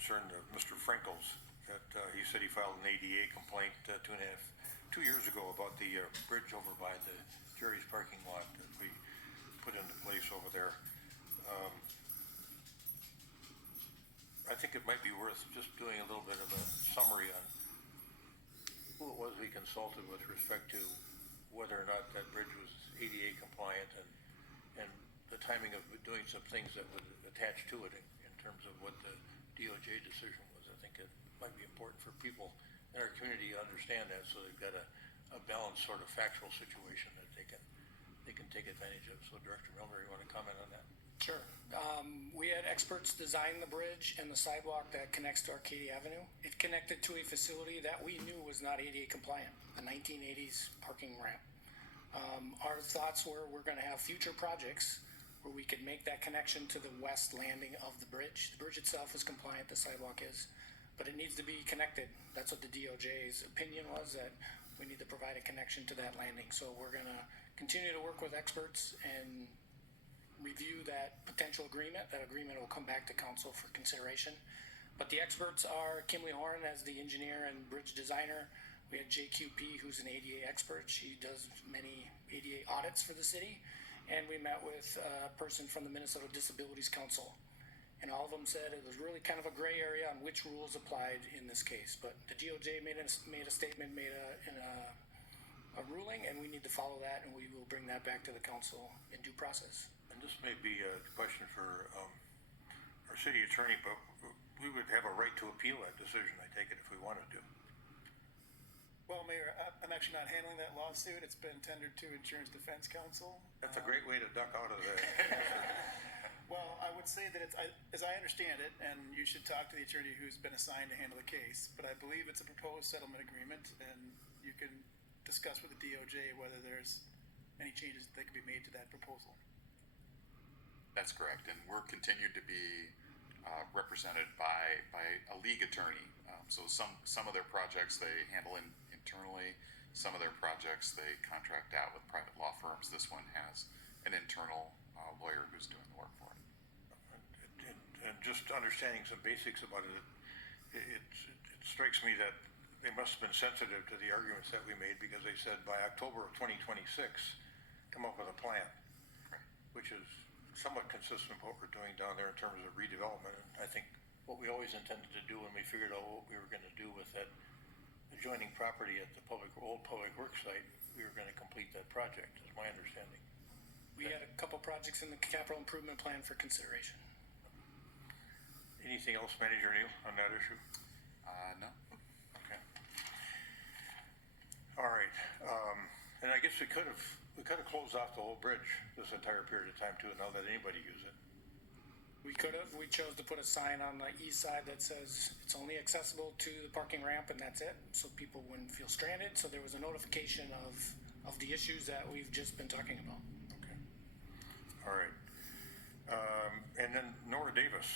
concerned of Mr. Frankel's, that he said he filed an ADA complaint 2 years ago about the bridge over by the Jerry's parking lot that we put into place over there. I think it might be worth just doing a little bit of a summary on who it was we consulted with respect to whether or not that bridge was ADA compliant and the timing of doing some things that would attach to it in terms of what the DOJ decision was. I think it might be important for people in our community to understand that, so they've got a balanced sort of factual situation that they can take advantage of. So Director Milner, you want to comment on that? Sure. We had experts design the bridge and the sidewalk that connects to Arcadia Avenue. It connected to a facility that we knew was not ADA compliant, a 1980s parking ramp. Our thoughts were we're going to have future projects where we could make that connection to the west landing of the bridge. The bridge itself is compliant, the sidewalk is, but it needs to be connected. That's what the DOJ's opinion was, that we need to provide a connection to that landing. So we're going to continue to work with experts and review that potential agreement. That agreement will come back to council for consideration. But the experts are Kimley Horn as the engineer and bridge designer. We had JQP, who's an ADA expert. She does many ADA audits for the city. And we met with a person from the Minnesota Disabilities Council. And all of them said it was really kind of a gray area on which rules applied in this case. But the DOJ made a statement, made a ruling, and we need to follow that, and we will bring that back to the council in due process. And this may be a question for our city attorney, but we would have a right to appeal that decision, I take it, if we wanted to. Well, Mayor, I'm actually not handling that lawsuit. It's been tendered to Insurance Defense Council. That's a great way to duck out of the... Well, I would say that as I understand it, and you should talk to the attorney who's been assigned to handle the case, but I believe it's a proposed settlement agreement, and you can discuss with the DOJ whether there's any changes that could be made to that proposal. That's correct, and we're continued to be represented by a league attorney. So some of their projects they handle internally. Some of their projects they contract out with private law firms. This one has an internal lawyer who's doing the work for it. And just understanding some basics about it, it strikes me that they must have been sensitive to the arguments that we made, because they said by October of 2026, come up with a plan, Right. which is somewhat consistent with what we're doing down there in terms of redevelopment. And I think what we always intended to do when we figured out what we were going to do with that adjoining property at the old public works site, we were going to complete that project, is my understanding. We had a couple projects in the capital improvement plan for consideration. Anything else, Manager Neal, on that issue? No. Okay. All right. And I guess we could have closed off the whole bridge this entire period of time too, and not let anybody use it. We could have. We chose to put a sign on the east side that says it's only accessible to the parking ramp, and that's it, so people wouldn't feel stranded. So there was a notification of the issues that we've just been talking about. Okay. All right. And then Nora Davis,